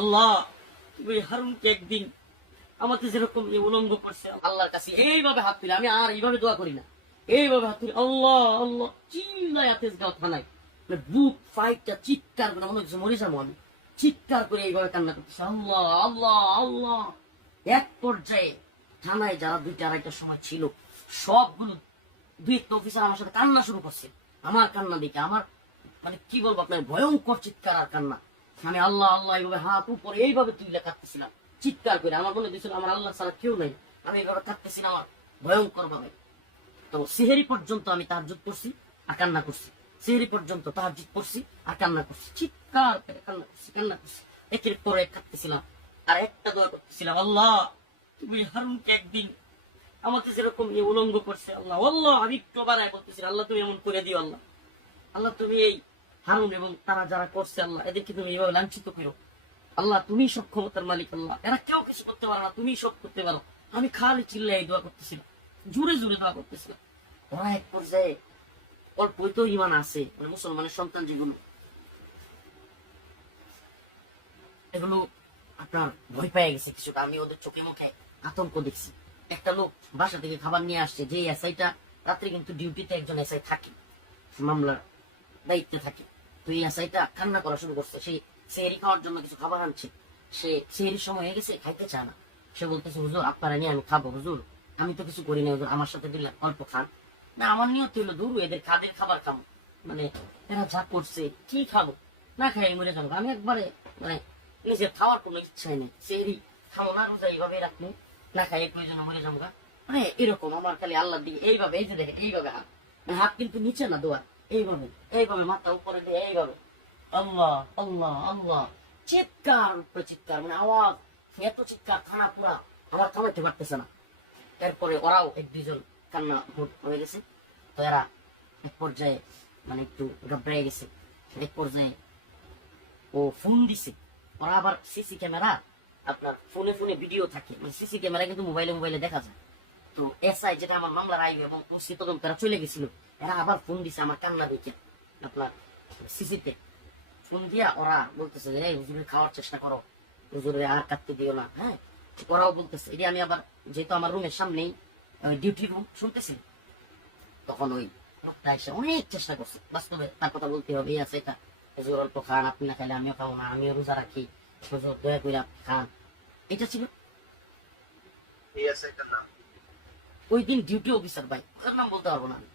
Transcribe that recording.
আল্লাহ তুমি হারুনকে একদিন আমাকে যেরকম উলঙ্গ করছে আল্লাহর কাছে এইভাবে হাত তুলে, আমি আর এইভাবে দোয়া করি না, এইভাবে হাত তুলে আল্লাহ আল্লাহ চিল্লায় তেজগাঁও থানায় বুক ফাইটটা চিৎকার করে মনে হচ্ছে মরে যাবো আমি, চিৎকার করে এইভাবে কান্না করতেছে আল্লাহ আল্লাহ আল্লাহ। এক পর্যায়ে থানায় যারা 2টা-2:30টার সময় ছিল সবগুলো 2-1টা অফিসার আমার সাথে কান্না শুরু করছে। আমার কান্না দেখে আমার মানে কি বলবো আপনার ভয়ঙ্কর চিৎকার আর কান্না। আমি আল্লাহ আল্লাহ এইভাবে হাত উপরে এইভাবে তুলে কাঁদতেছিলাম চিৎকার করে। আমার মনে দিয়েছিল আমার আল্লাহ ছাড়া কেউ নাই, আমি এইভাবে কাঁদতেছিলাম আমার ভয়ঙ্কর ভাবে। তো সেহেরি পর্যন্ত আমি তাহাজ্জুদ করছি আর কান্না করছি, সেহেরি পর্যন্ত তাহাজ্জুদ করছি আর কান্না করছি, চিৎকার করে কান্না করছি। একের পরে কাঁদতেছিলাম আর একটা দোয়া করতেছিলাম আল্লাহ তুমি হারুনকে একদিন আমাকে যেরকম উলঙ্গ করছে আল্লাহ আল্লাহ, আমি একটু বাড়ায় বলতেছি আল্লাহ তুমি এমন করে দিও আল্লাহ, আল্লাহ তুমি এই হারুন এবং তারা যারা করছে আল্লাহ এদেরকে তুমি এইভাবে লাঞ্ছিত করো আল্লাহ, তুমি সব ক্ষমতার মালিক আল্লাহ, এরা কেউ কিছু করতে পারে না, তুমি সব করতে পারো। আমি খালি চিল্লাই দোয়া করতেছিলাম, জোরে জোরে দোয়া করতেছিলাম। ওরা এক পর্যায়ে অল্পই তো ইমান আছে, মানে মুসলমানের সন্তান যেগুলো এগুলো আপনার ভয় পেয়ে গেছে কিছুটা। আমি ওদের চোখে মুখে আতঙ্ক দেখছি। একটা লোক বাসা থেকে খাবার নিয়ে আসছে, যে এসআইটা রাত্রে কিন্তু ডিউটিতে একজন এসআই থাকে, মামলার দায়িত্বে থাকে। তো এই এসআইটা কান্না করা শুরু করছে, সেই সেহরি খাওয়ার জন্য কিছু খাবার আনছে, সে সেহরির সময় হয়ে গেছে খাইতে চায় না। সে বলতেছে হুজুর আপনারা নিয়ে আমি খাবো, হুজুর আমি তো কিছু করি না, হুজুর আমার সাথে দিলে অল্প খান না। আমার নিয়ত হইলো দূর এদের কাদের খাবার খাবো, মানে এরা যা করছে কি খাবো, না খাই মরে যাবো। আমি একবারে মানে নিজের খাওয়ার কোনো ইচ্ছাই নেই, সেহরি খাবো না, রোজা এইভাবে রাখবো, না খাই প্রয়োজন মরে যাবো। মানে এরকম আমার খালি আল্লাহর দিকে এইভাবে, এই যে দেখে এইভাবে হাত, হাত কিন্তু নিচে না দোয়া, এইভাবে এইভাবে মাথা উপরে দিয়ে এইভাবে আল্লাহ আল্লাহ আল্লাহ, চিৎকার উপরে চিৎকার, মানে আওয়াজ এত চিৎকার থানা পুরা আমার থামাইতে পারতেছে না। এরপরে ওরাও 1-2 জন কান্না হয়ে গেছে। তো এরা এক পর্যায়ে মানে একটু ঘাবড়ে গেছে। এক পর্যায়ে ও ফোন দিছে, ওরা আবার সিসি ক্যামেরা আপনার ফোনে ফোনে ভিডিও থাকে, মানে সিসি ক্যামেরা কিন্তু মোবাইলে মোবাইলে দেখা যায়। তো এসআই যেটা আমার মামলার আইবে এবং মুন্সি তদন্তরা চলে গেছিল, এরা আবার ফোন দিছে আমার কান্না দেখে আপনার সিসিতে ফোন দিয়া। ওরা বলতেছে যে হুজুরের খাওয়ার চেষ্টা করো, হুজুরের আর কাটতে দিও না। হ্যাঁ ওরাও বলতেছে। এটি আমি আবার যেহেতু আমার রুমের সামনেই ডিউটি রুম শুনতেছি, তখন ওই লোকটা এসে অনেক চেষ্টা করছে। বাস্তবে তার কথা বলতে হবে, এই আছে এটা হুজুর অল্প খান, আপনি না খাইলে আমিও খাবো না, আমিও রোজা রাখি, হুজুর দয়া করে আপনি খান। এটা ছিল ওই দিন ডিউটি অফিসার ভাই, ওর নাম বলতে পারবো না আমি।